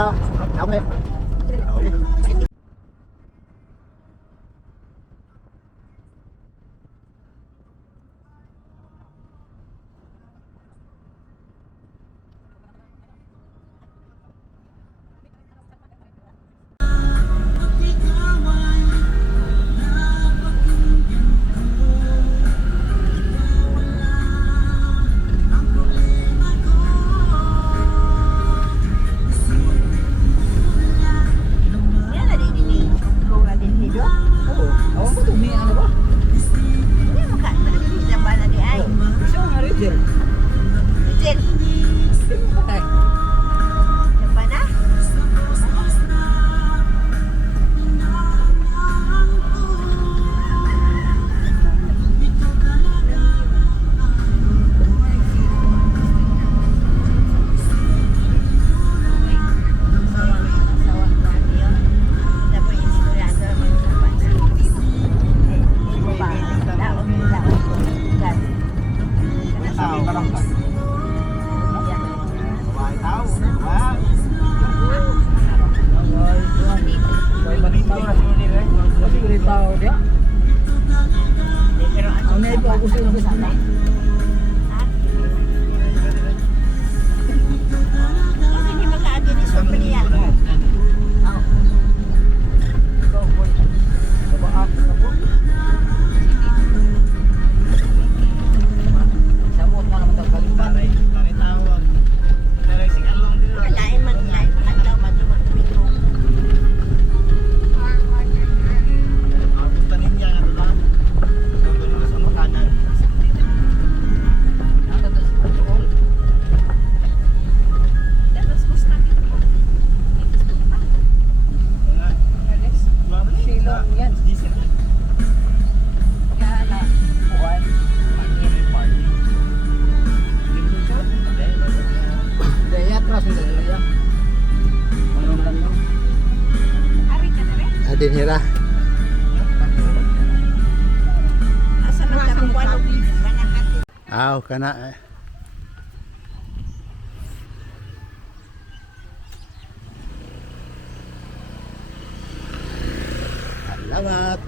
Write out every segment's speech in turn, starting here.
đó. Đóng đi. Din hira. Aw kana. Salamat.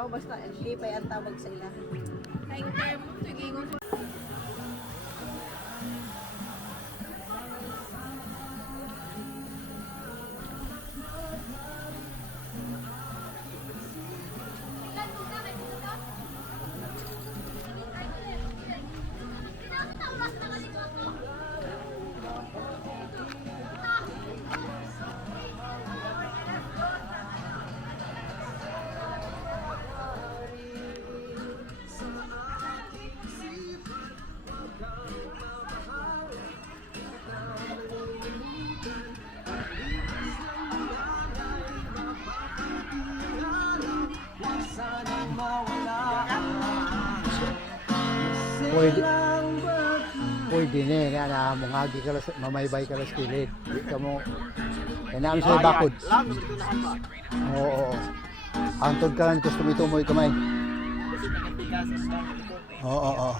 Oh, basta lipay ang tawag sa ila. Kay term, sige ko. pwede na na mungagi ka las mamaybay ka las kilid. Di ka mo kailangan sa bakod. Oo. Antod ka lang gusto mo mo kamay. Oo.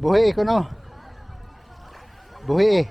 Buhi ko no. Buhi.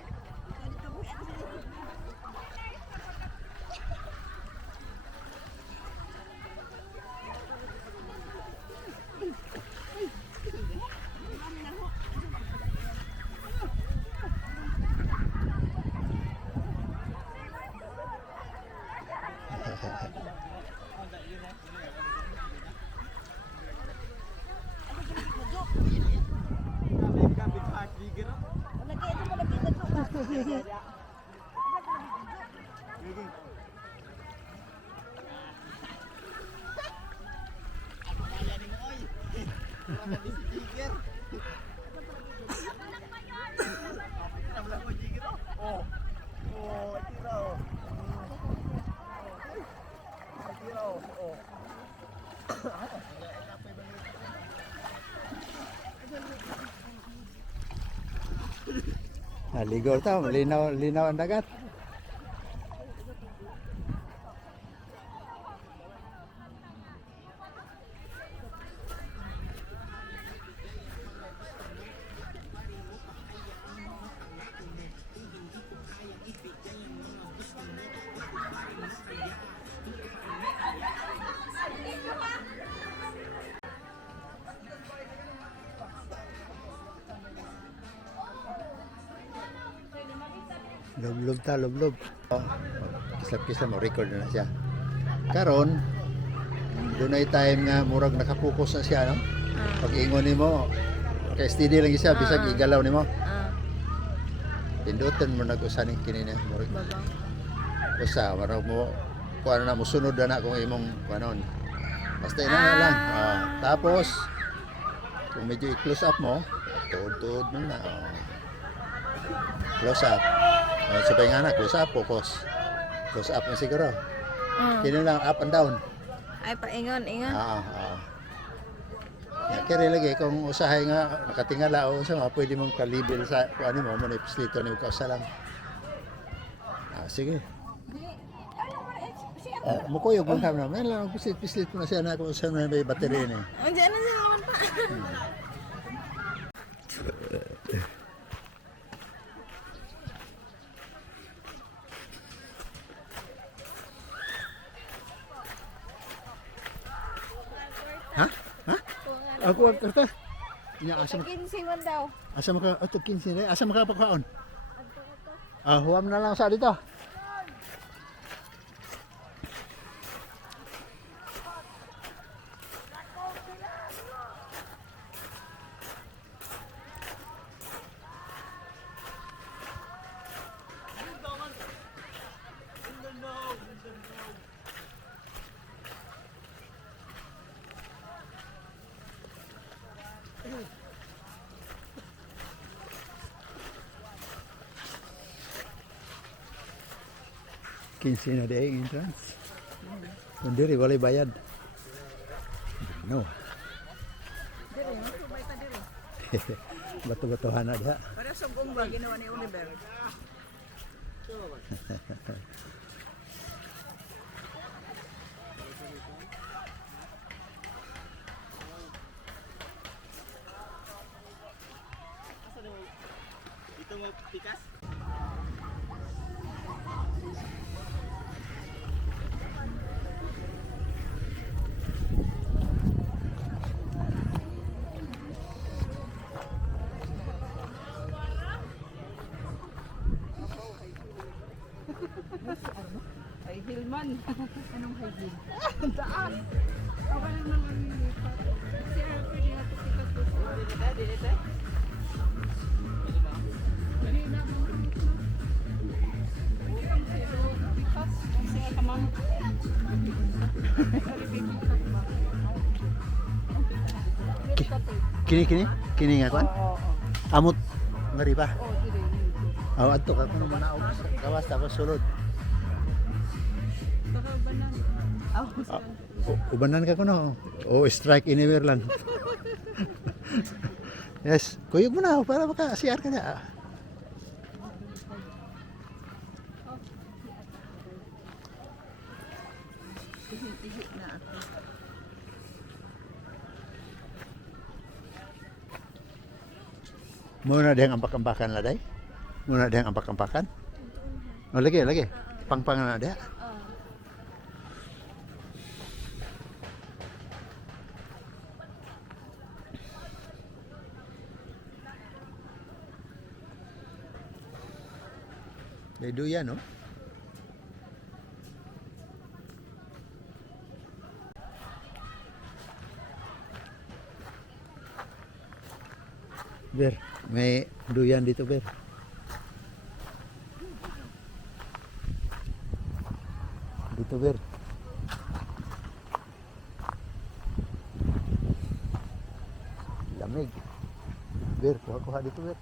Ligaw ta, linaw ang dagat. Lublob. Kislap-kislap mo, record na siya. Karon, doon ay time nga murag nakapokus na siya, no? Pag ingon nimo, kay steady lang siya, bisag igalaw nimo. Pindutan mo nag-usaning kini na murag. Usa, marag mo kuan na mo sunod na kung imong kanon. Basta ina na lang. Tapos kung medyo i-close up mo, tuod-tuod mo na. Close up. Sabay nga na, close up, focus. Close up na siguro. Kino lang, up and down. Ay, paingon. Kaya lagi, kung usahay nga, nakatingala o sa mga pwede mong kalibel sa, kung ano mo, manipislito ni Ukasa lang. Sige. Mukuyog mong camera. May lang, pislit mo na siya na kung saan may battery niya. Diyan na siya naman pa. Ha? Ha? Ako ang karta. Nya asa Sa 15 man daw. asa maka ato 15 na asa maka pagkaon. Huwam na lang sa dito. Kinsi na daing entrance. Sendiri boleh bayad. No. Diri, masubay ta diri. Batu-batuhan ada. Para sa gumba ginawa ni Oliver. Ito mo pikas? High heel man. Anong high heel? Taas. Ako lang naman nilipat. Kasi pwede na ito pikas ko. Dili tayo? Dili na. Ang silo, pikas. Ang silo ka man. Kini nga kan? Amot ngeri pa. Oh, dili. Adto ka kuno manaog sa kawas tapos sulod. Baka banan. Ubanan ka kuno. Strike anywhere lang. Yes, kuyog mo na para maka CR ka na. Ihi na ako. Muna dehang ampak-ampakan la day. Muna dehang ampak-ampakan. Oh lagi. Pang-pangan na dia. Dedo yan, no? Ber, may duyan dito, Ber. Dito, Ber. Lamig. Ber, kuha dito, Ber.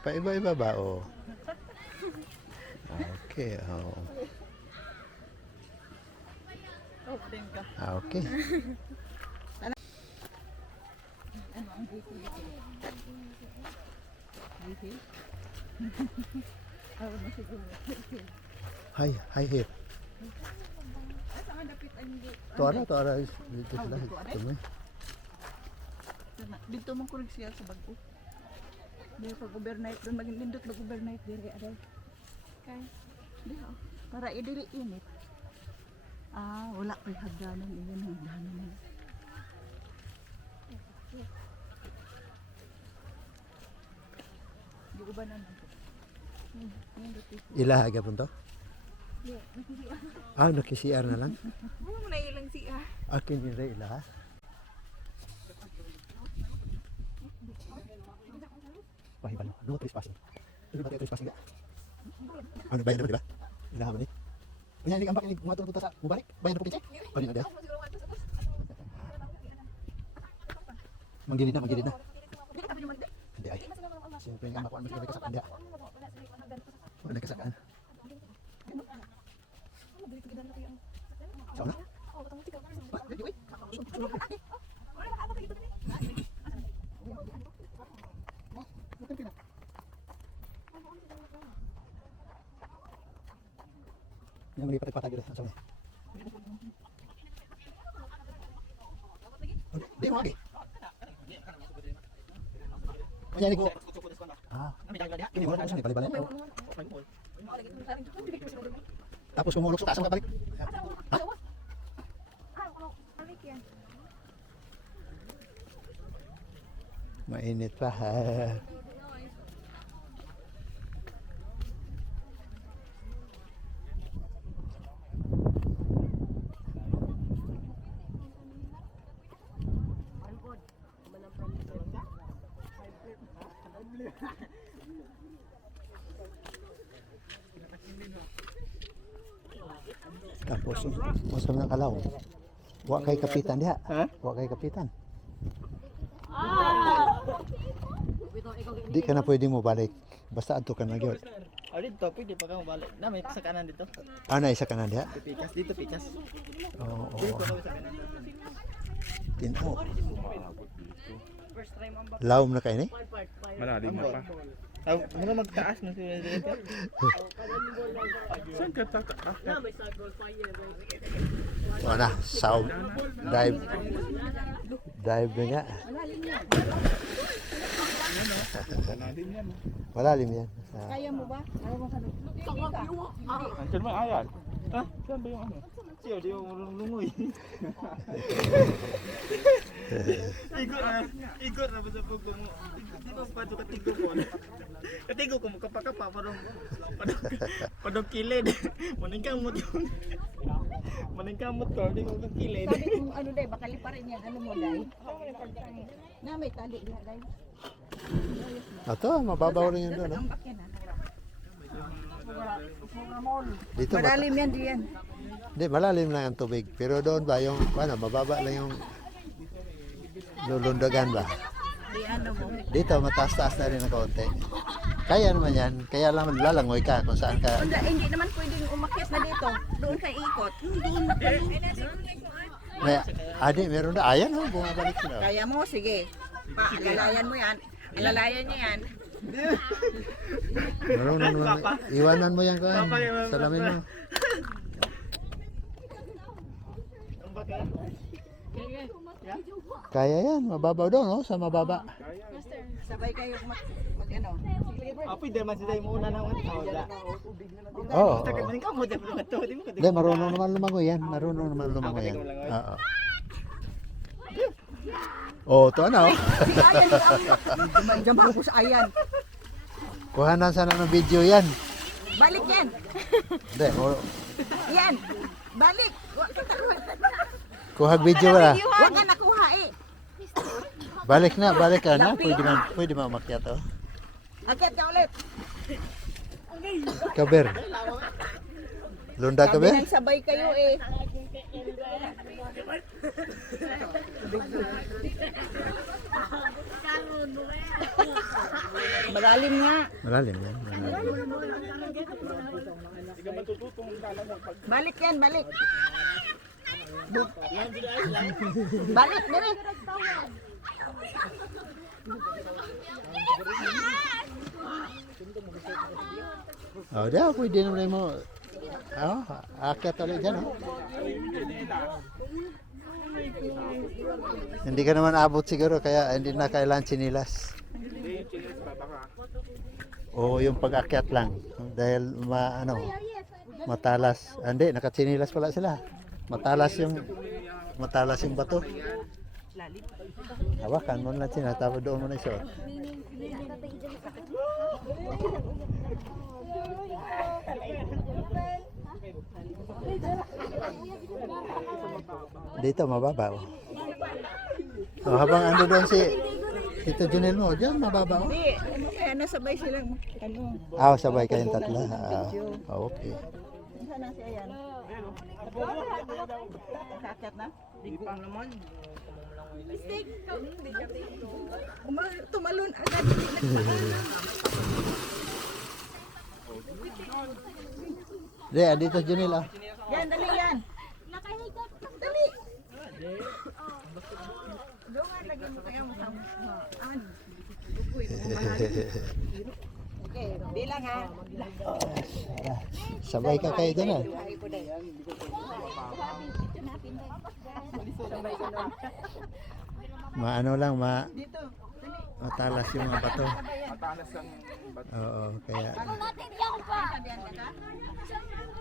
Paiba-iba ba, oh? Okay, oh. Open ka. Okay. Hi here. Tuara dito sila. Tumay. Dito man kurig siya sa bago. Dito pag overnight doon maging lindot mag overnight diri aday. Kay diha para idili init. Wala ko'y hagdanan iyon hagdanan na. Di ko ba naman? Ilaha gapon to? Naki-CR na lang. Ano mo na ilang siya? Akin yun rin ilaha. Pahibalo. Ano trespassing? Ano ba tayo trespassing ka? Ano bayad naman, di ba? Ilaha man eh. Kanya hindi kambak yung mga tututa sa mubarik. Bayad na po kinsa? Ano yun, Manggilid na. Hindi ay. Siyempre yung kambak, may kasakaan dia. Wala na kasakaan. Saan na? Yang melipat patah gitu sama. Dia mau lagi. Ini ko. Ini mo na balik-balik. Tapos kumulok sa taas ang balik. Mainit pa. Tapos, masam ng kalaw. Wa kay kapitan diha. Wa kay kapitan. Di ka na pwede mo balik. Basta adto ka na gyud. Dito, pwede pa ka mabalik. Na, may sa kanan dito. Isa kanan diha. Pikas, dito pikas. Oo. Dito sa kanan. Tinaw. First time ang bak. Lawom na kay ni. Malalim na pa. Muna magtaas na sila dito. Saan ka tataas? Wala, sound. Dive. Dive na nga. Malalim yan. Malalim yan. Kaya mo ba? Ayaw mo sa Andiyan mo ayan. Ha? Saan ba yung ano? Siya, di mo lungoy. Ikot na ba sa pagko mo? Di ba pa ito katigo ko? Katigo ko mo kapakapa, padong kilid. Maningkamot yun. Maningkamot ko, di ko kilid. Sabi kung ano day, bakali pa rin yan. Ano mo day? Na may tali diha day. Ito, mababaw rin yun doon. Ang bakyan ha. Dito, Malalim yan diyan. Hindi, malalim lang ang tubig. Pero doon ba, yung, mababa lang yung lulundagan ba? Di ano mo. Dito, mataas-taas na rin ang kaunti. Kaya naman yan. Kaya lang lalangoy ka kung saan ka. Hindi naman pwedeng umakyat na dito. Doon ka ikot. Doon na kayo. Meron na. Ayan, bumabalik sila. Kaya mo, sige. Alalayan mo yan. Alalayan niya yan. Marunong naman. Iwanan mo yan ko. Salamin mo. Kaya yan. Mababaw doon, no? Sa mababa. Sabay kayo mag-ano. Pwede man sila yung muna ng wala. Oo. Maningkamot yan. Hindi, marunong naman lumangoy yan. Marunong naman lumangoy yan. Oo. Ito na, oh. Diyan ba ako sa ayan? Kuhanan sana ng video yan. Balik yan. Hindi, Yan. Balik. kuhag video ba? Huwag ka nakuha eh. Balik ka na. Pwede man umakyat, oh. Akyat ka ulit. Kaber. Lunda ka Sabi ba? nang sabay kayo eh. Malalim nga. Malalim yan. Balik yan, balik. Balik, dire. Pwede naman mo. Akyat ulit dyan, oh. Hindi ka naman abot siguro kaya hindi na kailangan sinilas. Hindi, chinis pa baka. O yung pag-akyat lang dahil matalas. Hindi, nakatsinilas pala sila. Matalas yung bato. Hawakan mo lang sila tapos doon mo na isuot. Dito mababa. Oh, habang ando doon si Tito Junel mo, diyan mababa. Hindi, kaya nasabay silang Sabay kayong tatlo. Okay. Saan na si Ayan? Kakit na? Ipang naman. Tumalon agad, hindi nagpaalam. Dito Junel ah. Yan, dali yan. Dali. Doon nga, lagi mo kayo mo Okay, bilang ha. Sabay ka kayo doon ah. Maano lang, Dito. matalas yung mga bato. Matalas ang bato. Oo, kaya Sabihan ka ka?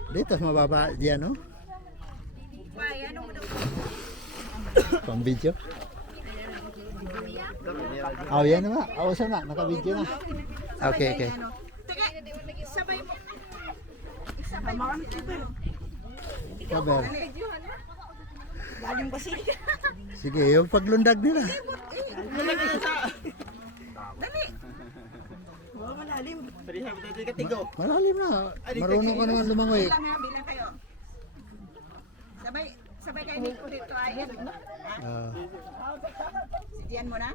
dito mababa diyan, no? Why, ano mo daw? Pang video. Oh, yan na. Ausa na, naka-video na. Okay. Teka, sabay mo. Sabay mo. Cover. Galing ba siya? Sige, yung paglundag nila. Dali. Oh, malalim. Pwede sabi tayo katigo. Malalim na. Marunong ka naman lumangoy. Bilang ha, bilang kayo. Sabay kayo dito ay. Diyan mo na?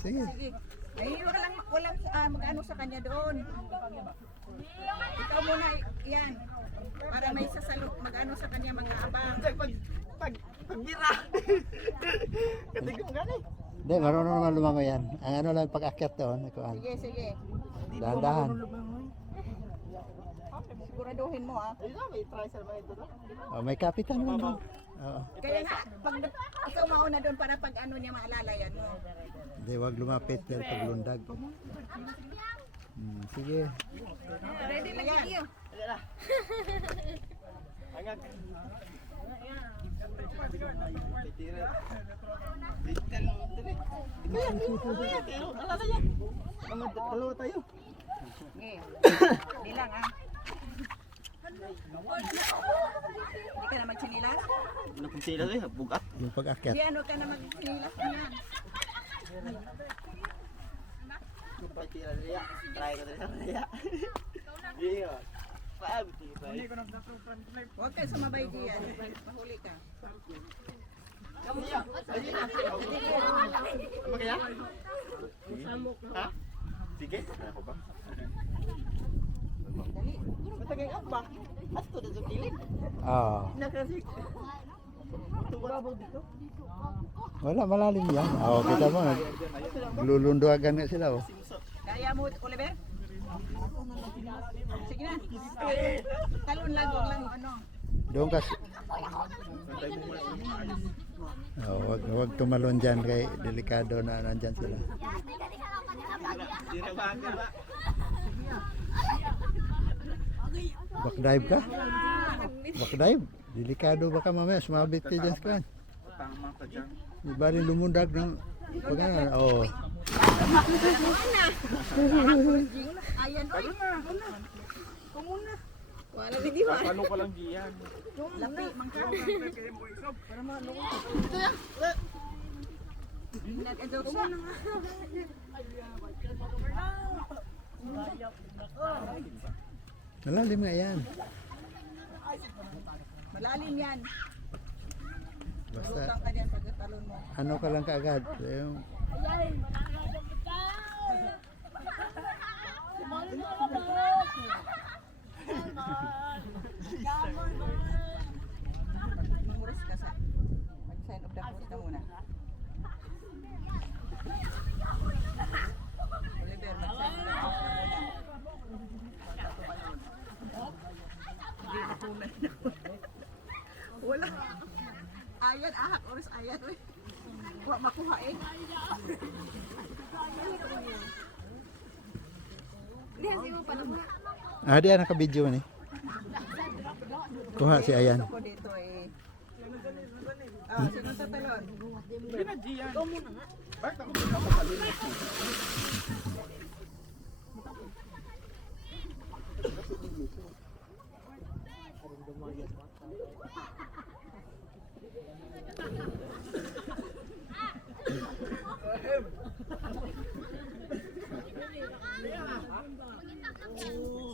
Sige. Sige. Ay, walang mag-ano sa kanya doon. Ikaw muna, yan. Para may sasalo, mag-ano sa kanya, mag-aabang. Pagbira. Katigo mo gani. Hindi, marunong naman lumangoy yan. Ang ano lang pag-akyat doon. Sige. Dahan-dahan. Siguraduhin mo ah. May try sa mga ito. Oh, may kapitan naman doon. Oo. Kaya nga, pag ikaw mauna doon para pag ano niya maalala yan mo. Hindi, wag lumapit dahil paglundag. Sige. Ready na kayo? Hanggang. Dalawa tayo. Okay. Bilang ah. Hindi ka na magsinilas? Ano kung sila tayo? Bugat. Yung pag-akyat. Hindi, ano ka na magsinilas na yan. Try ko din sa kaya. Iya. Paab. Huwag ka sumabay diyan. Mahuli ka. Ano kaya? Ha? Sige. Ako ba? Matagay ka ba? Asto na sa kilid. Nakasik. Tubabaw dito. Wala, malalim yan. Kita mo. Lulunduagan nga sila. Kaya mo, Oliver? Sige na. Talon lang, huwag lang ano. Doon ka. Wag tumalon dyan kay delikado na nandyan sila. Backdive ka? Backdive? Delikado baka mamaya sumabit ka dyan sa kan. Tama ka dyan. Di ba rin lumundag ng pag ano? Oo. Ayan, oy. Kumuna. Wala din diwa. Ano ka lang diyan? Lapi, mangka. Para maano ko. Nag-adult sa. Malalim nga yan. Malalim yan. Basta Lutang ka dyan pagkatalon mo. ano ka lang kaagad. Yung Memories ka sa mag-sign of the cross ka muna. Oliver, mag-sign of the cross ka muna. Hindi na tunay na. Wala. Ayan, ahak, oras Ayan, uy. Huwag makuha eh. Di naka-video ni. Kuha si Ayan. Ako dito eh. Ah, sino sa talon? Pinajiyan. Bakit ako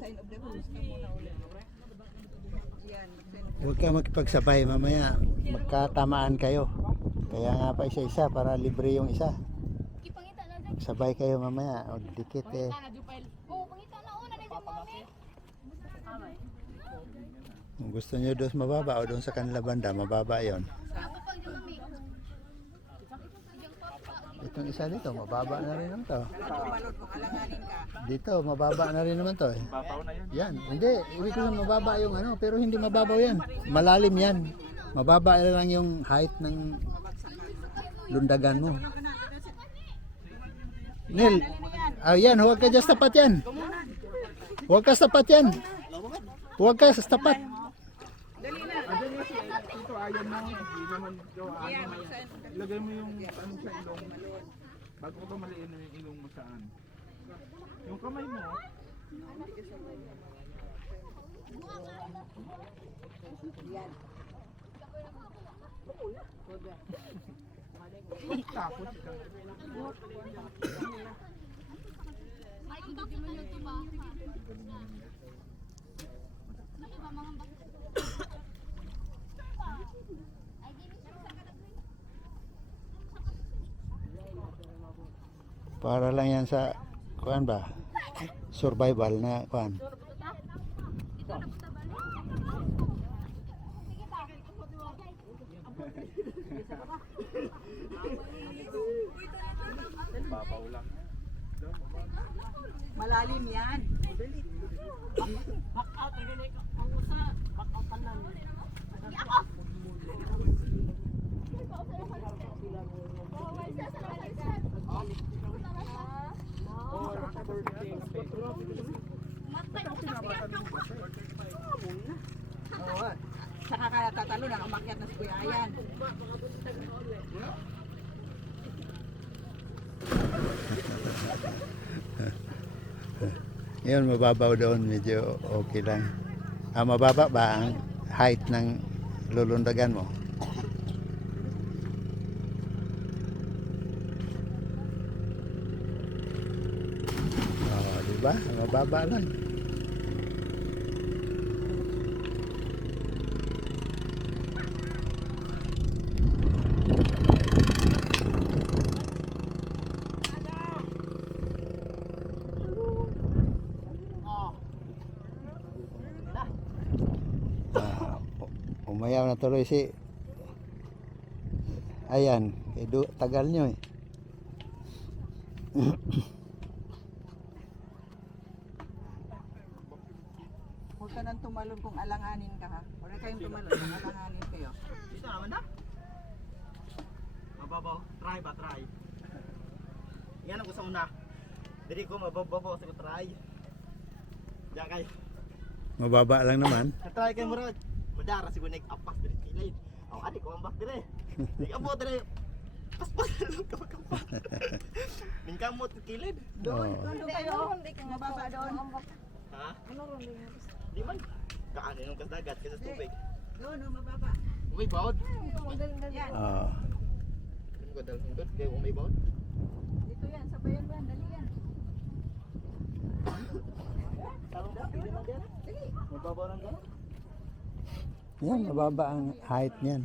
Sign of the cross ka muna ulit. Yan, sign of Huwag ka makipagsabay, mamaya magkatamaan kayo. Kaya nga pa isa-isa para libre yung isa. Sabay kayo mamaya, o dikit eh. Kung gusto nyo doon mababa o doon sa kanila banda, mababa yon. Itong isa dito, mababa na rin naman to. tumalon kung alanganin ka. Dito, mababa na rin naman to eh. papaw na yan? Yan, hindi, ibig ko lang mababa yung ano, pero hindi mababaw yan. Malalim yan. Mababa lang yung height ng lundagan mo. Neil, yan, huwag ka dyan sa tapat yan. Huwag ka sa tapat yan. Huwag ka sa tapat. Andyan nga si Tito Ayan na. Hindi naman gawa. Ilagay mo yung ano sa ilong. Bago ko ba maliin na yung ilong mo saan? Yung kamay mo. Tapos ka. Para lang yan sa, kuan ba? Survival na kuan. Papaw lang. Malalim yan. Oo. Saka kaya tatalo na umakyat na si Kuya Ayan. Ngayon mababaw doon, medyo okay lang. Mababa ba ang height ng lulundagan mo? Diba? Mababa lang. Umayaw na tuloy si Ayan, tagal nyo eh. Huwag ka nang tumalon kung alanganin ka ha. Huwag na kayong tumalon kung alanganin kayo. Dito naman na. Mababaw. Try ba? Try. Yan ang gusto una. Dili ko mababaw sa ko try. Diyan kayo. Mababa lang naman. Try kayo murad. Madara siguro nag-apas diri kilid. Ang adik ko ang bak dire. Nag-abot dire. Paspas lang ka kapat. Ning kamot kilid. Doon, Oo. doon kayo. Mababa doon. Ha? Di man. Kaan yung kasdagat kasi sa tubig. Doon, mababa. Umay bawd. Yan. Oo. Ko dal hindot kay umay bawd. Dito yan, sa bayan ba? Dali yan. Tarong da, pili man dire. Dali. Mababaw lang gano'n. Yan, mababa ang height niyan.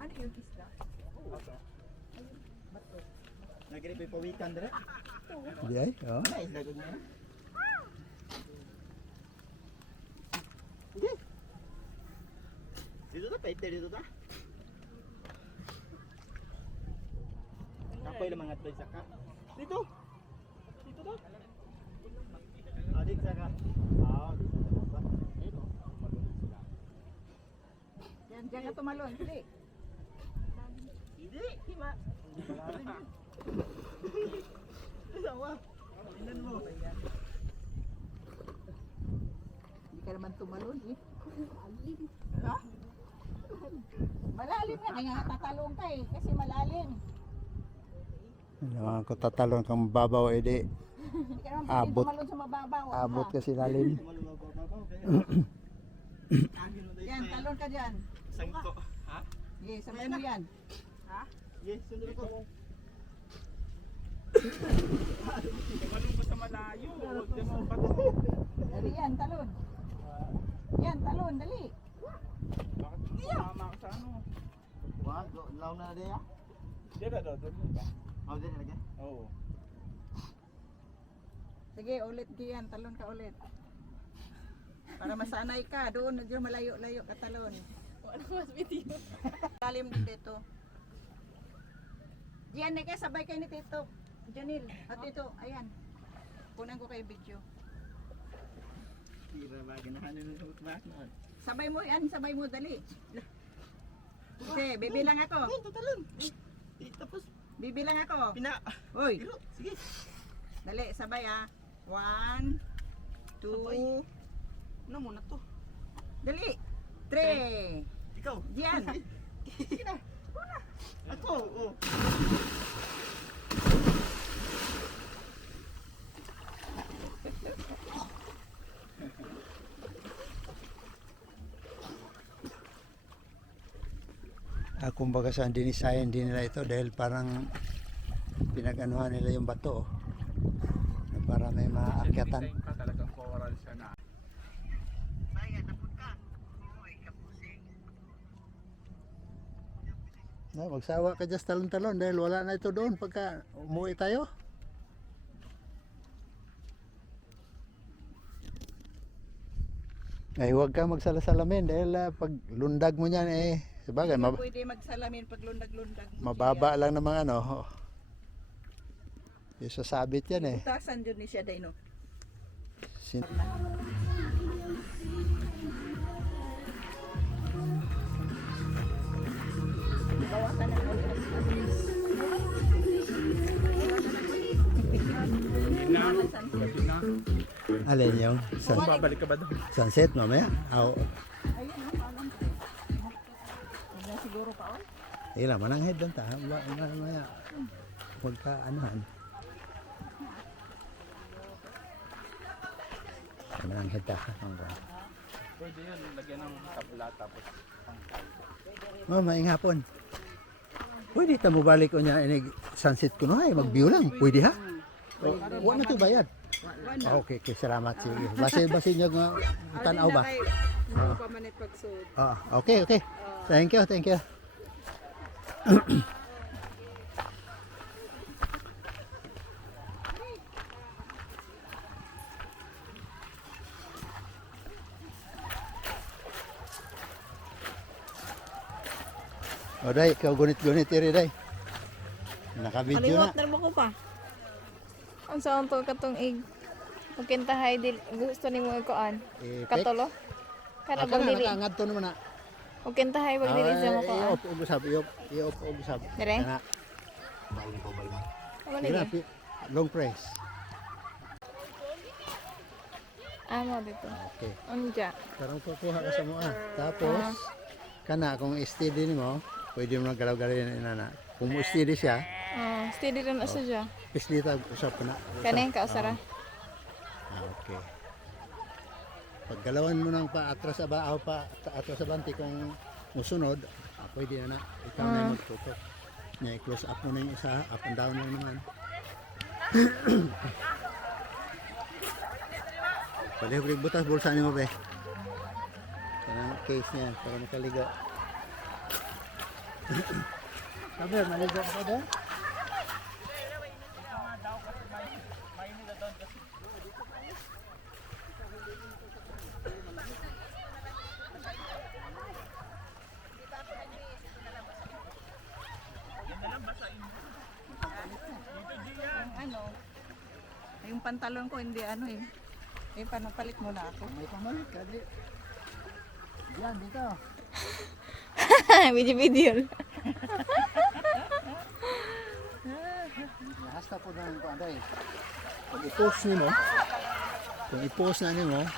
Ano yung isda? Nagiri pa pawikan dire. Di ay? Oo. Nice lagod niya. Hindi. Dito ta paite dito ta. Kapoy lang mga toy saka. Dito. Dito to. Adik saka. Dito ta. Dito. Yan, diyan ka tumalon. Dali. Di, hima. Sawa. Tingnan mo. Hindi ka naman tumalon eh. Ha? Malalim nga, kaya nga tatalong ka eh, kasi malalim. Naman ko tatalon kang babaw edi. Hindi ka naman Abot. pwede tumalon sa mababaw. Abot ha? kasi lalim. Yan, talon ka dyan. Sangko. Ha? Sige, sabay mo yan. Yes, sunod ako. Tumalong ka sa malayo. Huwag ka mo bato. Dali yan, talon. Yan, talon, dali. Bakit tumama ka sa ano? Wag, law na dia. Diyan na daw, doon ba? Oh, din lagi. Oo. Sige, ulit diyan, talon ka ulit. Para masanay ka, doon, medyo malayo-layo ka talon. Ano mas video? Lalim din dito. Diyan na kayo, sabay kayo ni Tito. Janil, at Tito, ayan. Kunan ko kayo video. Tira ba ganahanan ng utbas na. Sabay mo yan, sabay mo, dali. Sige, bibilang ako. Tatalon. Tapos Bibilang ako. pina. Hoy, Sige. dali, sabay ah. 1, 2, Ano muna to? dali. 3. Ikaw. Diyan. Sige na. Ako, oh. Kumbaga sa dinisayan din nila ito dahil parang pinag-anuhan nila yung bato na para may maakyatan. Design pa talagang coral siya na. Na, magsawa ka dyan sa talon-talon dahil wala na ito doon pagka umuwi tayo. Ay huwag ka magsala-salamin dahil pag lundag mo niyan sabagay Pwede magsalamin pag lundag-lundag mo. mababa lang namang ano. Yung sasabit yan Utasan dyan ni siya, Dino. Sin- Bawasan na ulit. Na, gabi na. Alin yung Babalik ka ba doon? sunset mamaya? Ayun, alam ko. Wala siguro pa, oh. Ilang mananghead doon ta. Mamaya. Huwag ka anuhan. Mananghead ta. Pwede yun, lagyan ng tabla tapos pangkal. Maing hapon. Pwede ta mo balik o niya sunset ko no ay mag-view lang. Pwede ha? Wala na to bayad. Okay, salamat sige. Base niyo nga tanaw ba? Ano pa manit pagsud. Okay. Thank you. O day, ikaw gunit-gunit iri day. Naka-video na. Kalimot na mo ko pa. Ang saan to katong pagkintahay gusto nimo ikuan. Katolo. Kada bang dili. Ngadto naman na. Pagkintahay bag dili sa mo ko. I-off usab. Dire? Kana. Ano Ira, ni? long press. Amo dito. Okay. Unja. Karang kukuha ka sa mua. Tapos, kana kung steady nimo, pwede mo nang galaw-galawin na na. Kung steady siya, Steady rin na siya. pislita usap na. Kani ka usara. Okay. Paggalawan mo ng atras sa baaw atras sa banti kung musunod, pwede na na. Ikaw na yung magtutok. Nya i-close up mo na yung isa, up and down lang naman. Pwede butas bulsa niyo be. Kanang case niya para makaligo. Sabi, maligo ka ba? Yung pantalon ko hindi panapalit mo na ako. May pamalit ka di. Yan dito. Video. hasta po na ko anday. Pag i-post nimo, Kung i-post na nimo,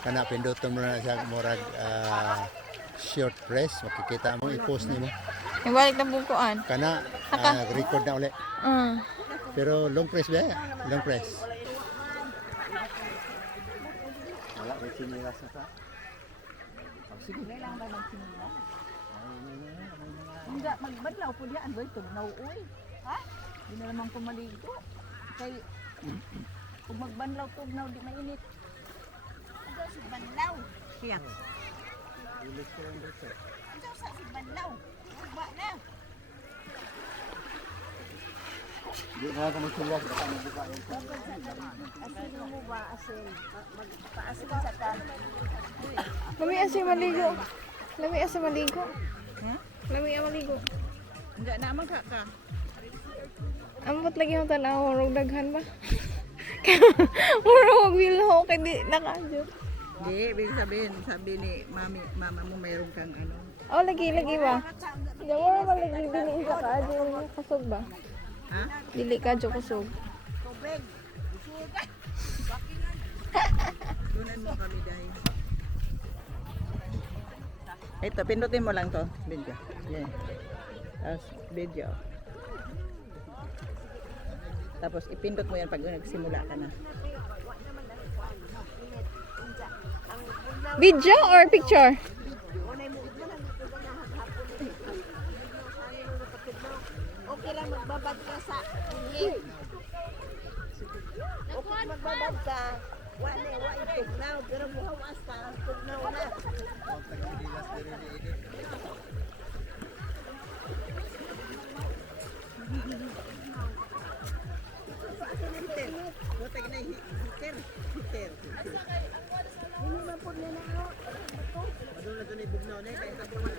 kana pinduton mo na siya murag short press, makikita mo i-post nimo. Ibalik na bukuan. Kana record na uli. Pero long press ba? Long press. Wala ko sinilas na sa. Sige. Kailangan ba magsinila? Hindi, magbadlaw po diyan. Boy, tugnaw, uy. Ha? Hindi na naman kumaligo. Kay, kung magbanlaw, tugnaw, di mainit. Ito si banlaw. Siya. Ito sa si banlaw. Ba na. Di na ako magsulat baka mabuka yun. Asin mo ba, asin? Magpaasin sa tan. Lami asi maligo. Lami asi maligo. Ha? Lami ang maligo. Hindi naman ka. Ambot lagi yung tanaw, rog daghan ba? Mura wag bilho kay di nakadyo. Hindi, ibig sabihin, sabi ni mama mo mayroon kang ano. Oh, lagi ba? Di mo naman lagi dili ka kadyo kusog ba? Ha? Dili kadyo kusog. Tunan mo kami dahil. Ito, pindutin mo lang to. Video. Yan. Tapos, video. Tapos, ipindot mo yan pag nagsimula ka na. Video or picture? Okay lang magbabad ka sa init. Okay magbabad ka. Wala tugnaw. Pero muhawas ka. Tugnaw na. Butag na hiter. Hindi na po nila ako. Doon na doon ibugnaw na. Kaya sa buwan.